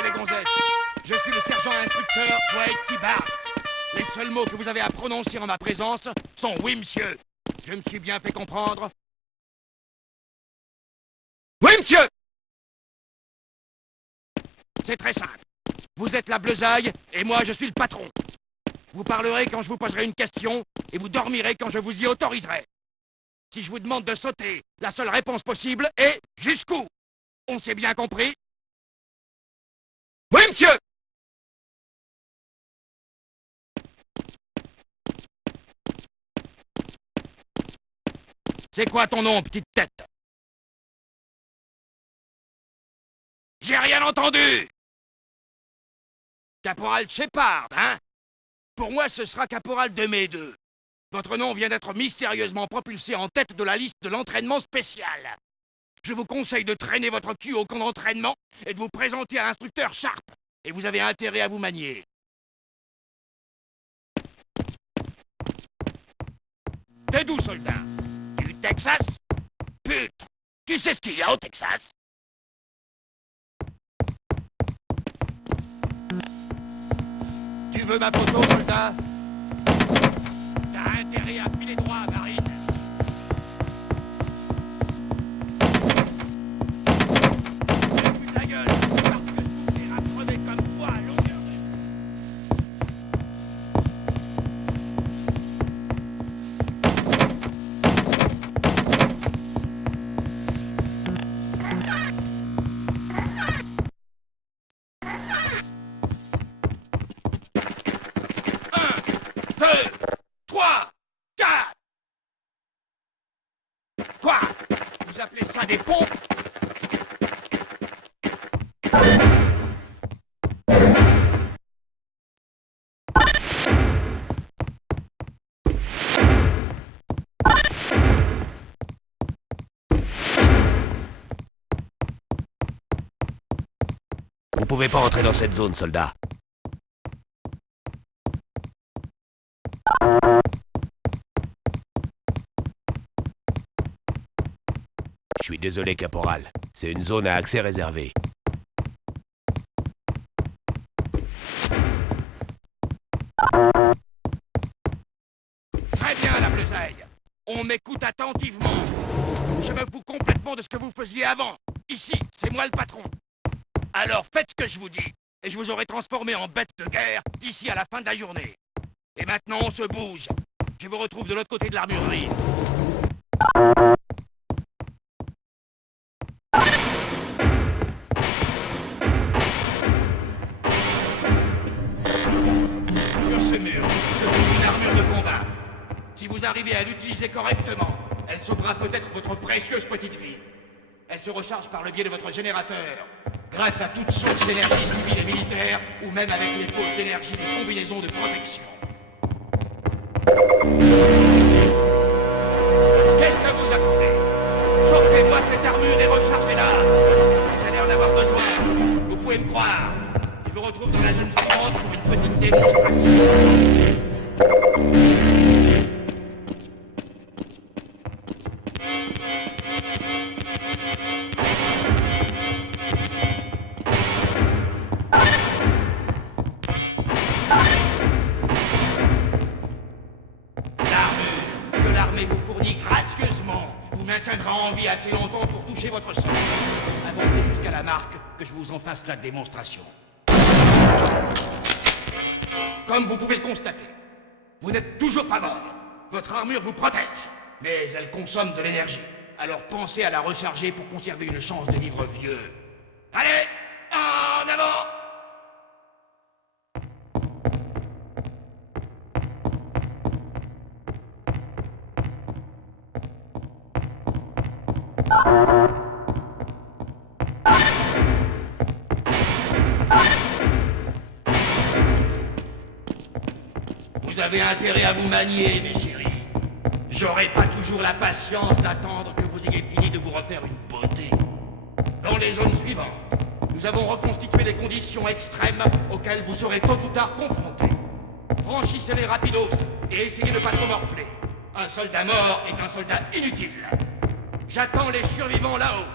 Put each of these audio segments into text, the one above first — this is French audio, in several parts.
Écoutez, les gonzesses. Je suis le sergent instructeur Dwight Tibbart. Les seuls mots que vous avez à prononcer en ma présence sont « Oui, monsieur ». Je me suis bien fait comprendre. Oui, monsieur! C'est très simple. Vous êtes la bleusaille et moi je suis le patron. Vous parlerez quand je vous poserai une question et vous dormirez quand je vous y autoriserai. Si je vous demande de sauter, la seule réponse possible est « Jusqu'où ?» On s'est bien compris? Oui, monsieur! C'est quoi ton nom, petite tête? J'ai rien entendu! Caporal Shepard, hein? Pour moi, ce sera Caporal de mes deux. Votre nom vient d'être mystérieusement propulsé en tête de la liste de l'entraînement spécial. Je vous conseille de traîner votre cul au camp d'entraînement et de vous présenter à l'instructeur Sharp. Et vous avez intérêt à vous manier. T'es d'où, soldat? Du Texas? Putain, tu sais ce qu'il y a au Texas? Tu veux ma photo, soldat? T'as intérêt à filer droit, Marine. Fais plus de la gueule, parce que tout est crevé comme toi à longueur de... Quoi? Vous appelez ça des pompes? Vous pouvez pas entrer dans cette zone, soldat. Je suis désolé, caporal. C'est une zone à accès réservé. Très bien, la bleusaille. On m'écoute attentivement. Je me fous complètement de ce que vous faisiez avant. Ici, c'est moi le patron. Alors faites ce que je vous dis, et je vous aurai transformé en bête de guerre d'ici à la fin de la journée. Et maintenant, on se bouge. Je vous retrouve de l'autre côté de l'armurerie. Sur ce mur, se trouve une armure de combat. Si vous arrivez à l'utiliser correctement, elle sauvera peut-être votre précieuse petite vie. Elle se recharge par le biais de votre générateur, grâce à toutes sources d'énergie civile et militaire, ou même avec les fausses d'énergie de combinaisons de protection. Qu'est-ce que vous attendez? Chauffez-moi cette armure et rechargez-la. Vous allez en avoir besoin. Vous pouvez me croire. Je vous retrouve dans la zone suivante pour une petite démonstration. L'armure que l'armée vous fournit gracieusement vous maintiendra en vie assez longtemps pour toucher votre sang. Avancez jusqu'à la marque que je vous en fasse la démonstration. Comme vous pouvez le constater, vous n'êtes toujours pas mort. Votre armure vous protège, mais elle consomme de l'énergie. Alors pensez à la recharger pour conserver une chance de vivre vieux. Allez, en avant! Vous avez intérêt à vous manier, mes chéris. J'aurai pas toujours la patience d'attendre que vous ayez fini de vous refaire une beauté. Dans les zones suivantes, nous avons reconstitué des conditions extrêmes auxquelles vous serez tôt ou tard confrontés. Franchissez-les rapidos et essayez de pas trop morfler. Un soldat mort est un soldat inutile. J'attends les survivants là-haut.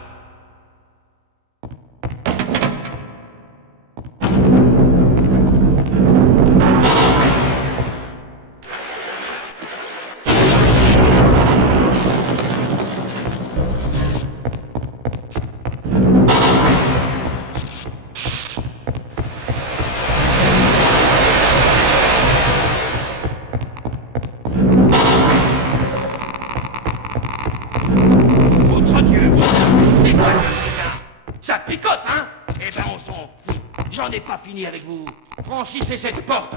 J'en ai pas fini avec vous. Franchissez cette porte.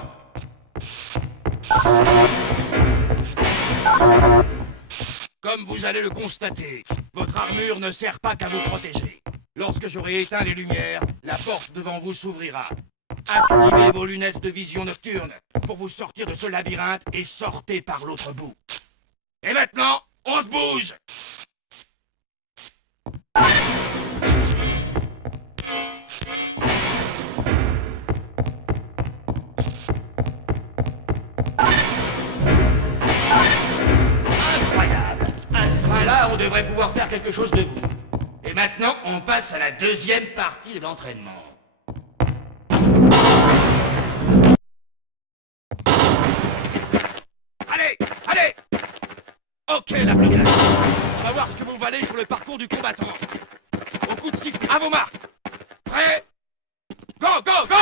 Comme vous allez le constater, votre armure ne sert pas qu'à vous protéger. Lorsque j'aurai éteint les lumières, la porte devant vous s'ouvrira. Activez vos lunettes de vision nocturne pour vous sortir de ce labyrinthe et sortez par l'autre bout. Et maintenant, on se bouge! Incroyable! À ce train-là, on devrait pouvoir faire quelque chose de vous. Et maintenant, on passe à la deuxième partie de l'entraînement. Allez! Allez! Ok, la brigade. On va voir ce que vous valez sur le parcours du combattant. Au coup de sifflet, à vos marques. Prêts? Go, go, go!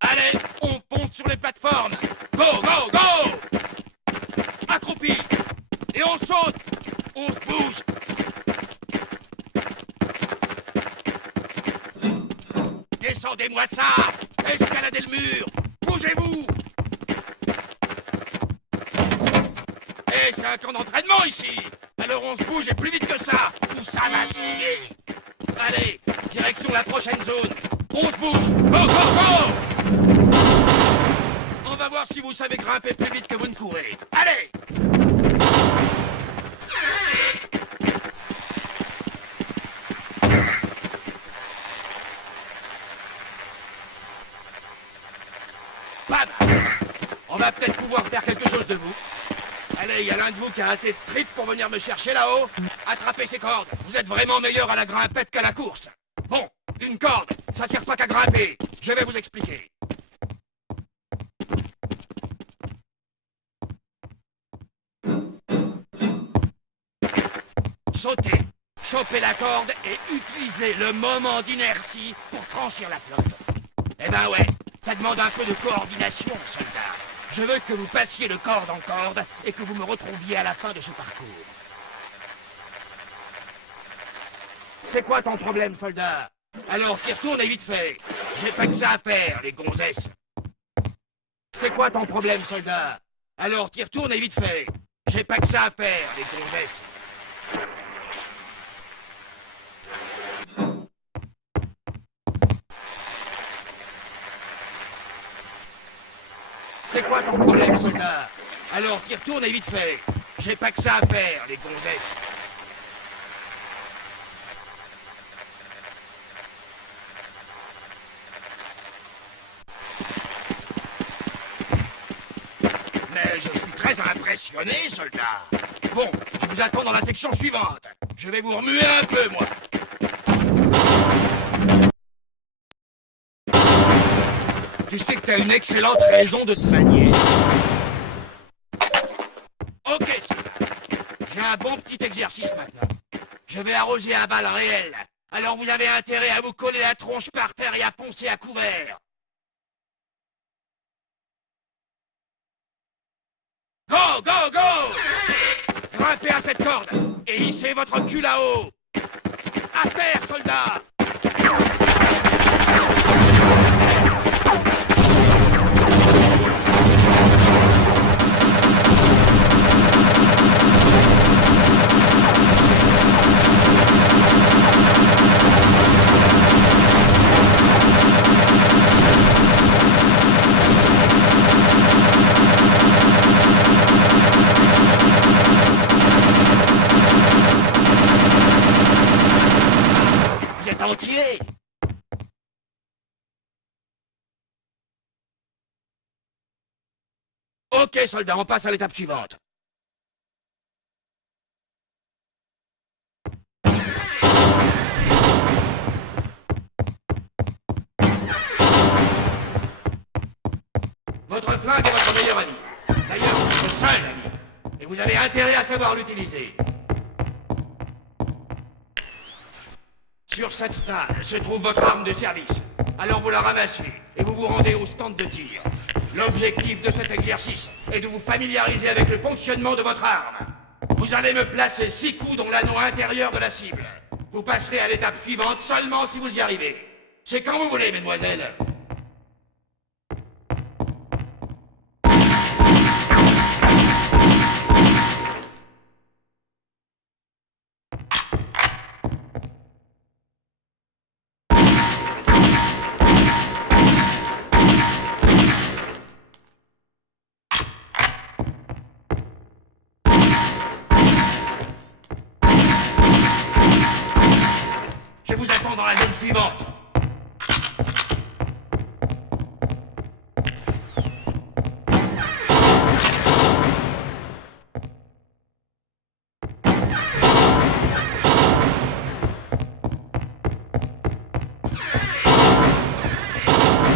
Allez, on fonce sur les plateformes. Go, go, go! Accroupi. Et on saute. On se bouge. Descendez-moi ça! Escaladez le mur! Bougez-vous! Eh, c'est un camp d'entraînement ici! Alors on se bouge et plus vite que ça! Ou ça va signer! Allez, direction la prochaine zone! On se bouge! Go, go, go! On va voir si vous savez grimper plus vite que vous ne courez! Allez! Bam! On va peut-être pouvoir faire quelque chose de vous. Allez, il y a l'un de vous qui a assez de tripes pour venir me chercher là-haut. Attrapez ces cordes. Vous êtes vraiment meilleur à la grimpette qu'à la course. Bon, une corde, ça sert pas qu'à grimper. Je vais vous expliquer. Sautez, chopez la corde et utilisez le moment d'inertie pour franchir la flotte. Eh ben ouais, ça demande un peu de coordination, soldat. Je veux que vous passiez de corde en corde et que vous me retrouviez à la fin de ce parcours. C'est quoi ton problème, soldat? Alors, t'y retournes et vite fait. J'ai pas que ça à faire, les gonzesses. C'est quoi ton problème, soldat? Alors, t'y retournes et vite fait. J'ai pas que ça à faire, les gonzesses. C'est quoi ton problème, soldat? Alors, t'y retournes et vite fait. J'ai pas que ça à faire, les gonzesses. Mais je suis très impressionné, soldat. Bon, je vous attends dans la section suivante. Je vais vous remuer un peu, moi. Tu sais que t'as une excellente raison de te manier. Ok, soldat. J'ai un bon petit exercice maintenant. Je vais arroser à balles réelles. Alors vous avez intérêt à vous coller la tronche par terre et à poncer à couvert. Go, go, go! Grimpez à cette corde et hissez votre cul là-haut. À terre, soldat! Vous êtes entier? Ok, soldat, on passe à l'étape suivante. Votre flingue est votre meilleur ami. D'ailleurs, votre seul ami. Et vous avez intérêt à savoir l'utiliser. Sur cette table se trouve votre arme de service. Alors vous la ramassez et vous vous rendez au stand de tir. L'objectif de cet exercice est de vous familiariser avec le fonctionnement de votre arme. Vous allez me placer 6 coups dans l'anneau intérieur de la cible. Vous passerez à l'étape suivante seulement si vous y arrivez. C'est quand vous voulez, mesdemoiselles. Je vous attends dans la zone suivante.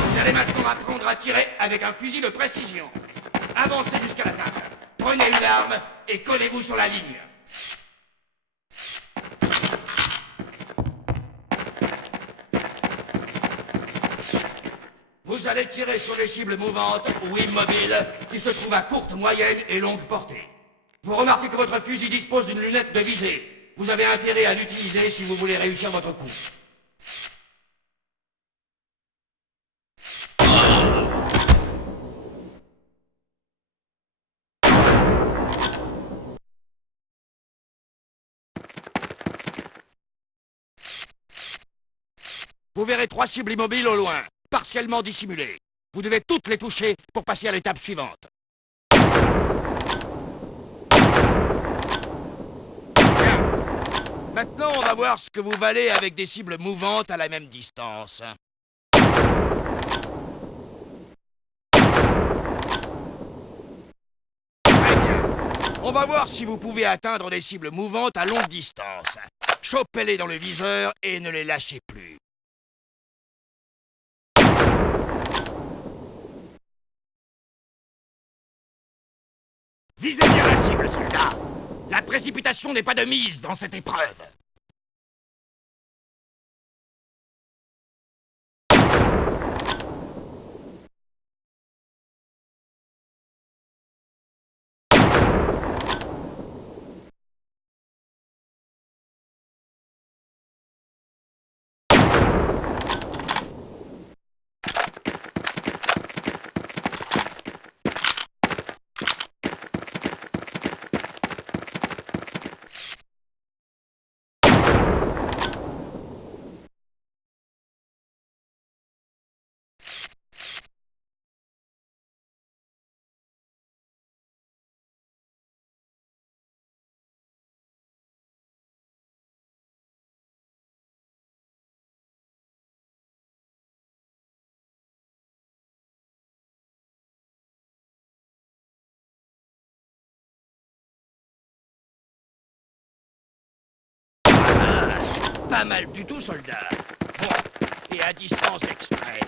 Vous allez maintenant apprendre à tirer avec un fusil de précision. Avancez jusqu'à la table. Prenez une arme et collez-vous sur la ligne. Vous allez tirer sur les cibles mouvantes ou immobiles qui se trouvent à courte, moyenne et longue portée. Vous remarquez que votre fusil dispose d'une lunette de visée. Vous avez intérêt à l'utiliser si vous voulez réussir votre coup. Vous verrez 3 cibles immobiles au loin, partiellement dissimulées. Vous devez toutes les toucher pour passer à l'étape suivante. Bien. Maintenant, on va voir ce que vous valez avec des cibles mouvantes à la même distance. Très bien. On va voir si vous pouvez atteindre des cibles mouvantes à longue distance. Chopez-les dans le viseur et ne les lâchez plus. Visez bien la cible, soldat. La précipitation n'est pas de mise dans cette épreuve. Pas mal du tout, soldat. Bon, et à distance extrême.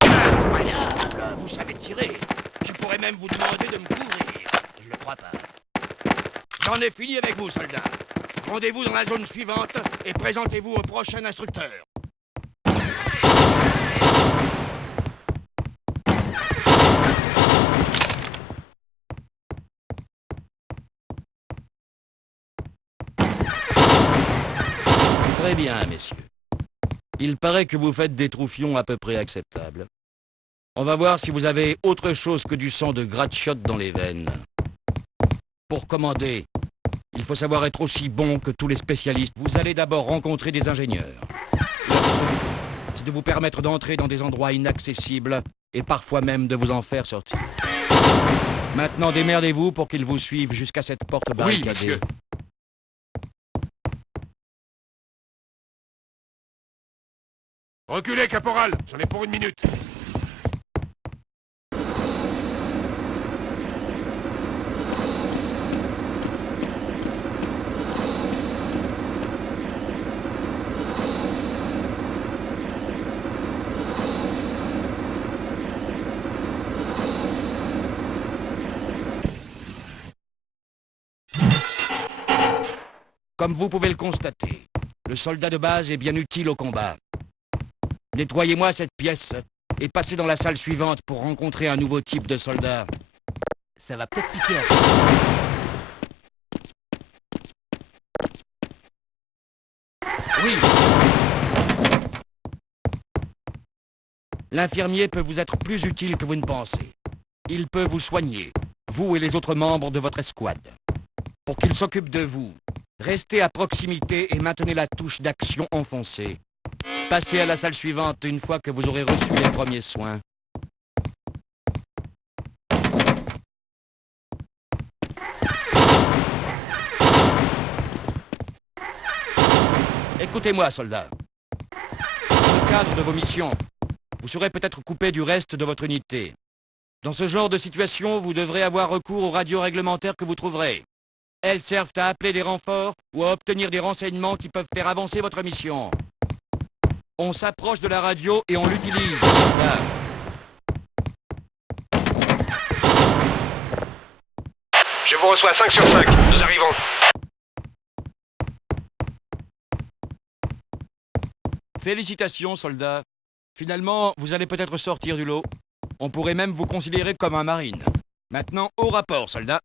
Incroyable, vous savez tirer. Je pourrais même vous demander de me couvrir. Je le crois pas. J'en ai fini avec vous, soldat. Rendez-vous dans la zone suivante et présentez-vous au prochain instructeur. Très bien, messieurs. Il paraît que vous faites des troufions à peu près acceptables. On va voir si vous avez autre chose que du sang de gratte-chiotte dans les veines. Pour commander, il faut savoir être aussi bon que tous les spécialistes. Vous allez d'abord rencontrer des ingénieurs. Leur truc, c'est de vous permettre d'entrer dans des endroits inaccessibles et parfois même de vous en faire sortir. Maintenant, démerdez-vous pour qu'ils vous suivent jusqu'à cette porte barricadée. Oui, monsieur. Reculez, caporal. J'en ai pour 1 minute. Comme vous pouvez le constater, le soldat de base est bien utile au combat. Nettoyez-moi cette pièce et passez dans la salle suivante pour rencontrer un nouveau type de soldat. Ça va peut-être piquer un peu. Oui. L'infirmier peut vous être plus utile que vous ne pensez. Il peut vous soigner, vous et les autres membres de votre escouade. Pour qu'il s'occupe de vous, restez à proximité et maintenez la touche d'action enfoncée. Passez à la salle suivante une fois que vous aurez reçu les premiers soins. Écoutez-moi, soldat. Dans le cadre de vos missions, vous serez peut-être coupé du reste de votre unité. Dans ce genre de situation, vous devrez avoir recours aux radios réglementaires que vous trouverez. Elles servent à appeler des renforts ou à obtenir des renseignements qui peuvent faire avancer votre mission. On s'approche de la radio et on l'utilise, soldat. Je vous reçois 5 sur 5. Nous arrivons. Félicitations, soldat. Finalement, vous allez peut-être sortir du lot. On pourrait même vous considérer comme un marine. Maintenant, au rapport, soldat.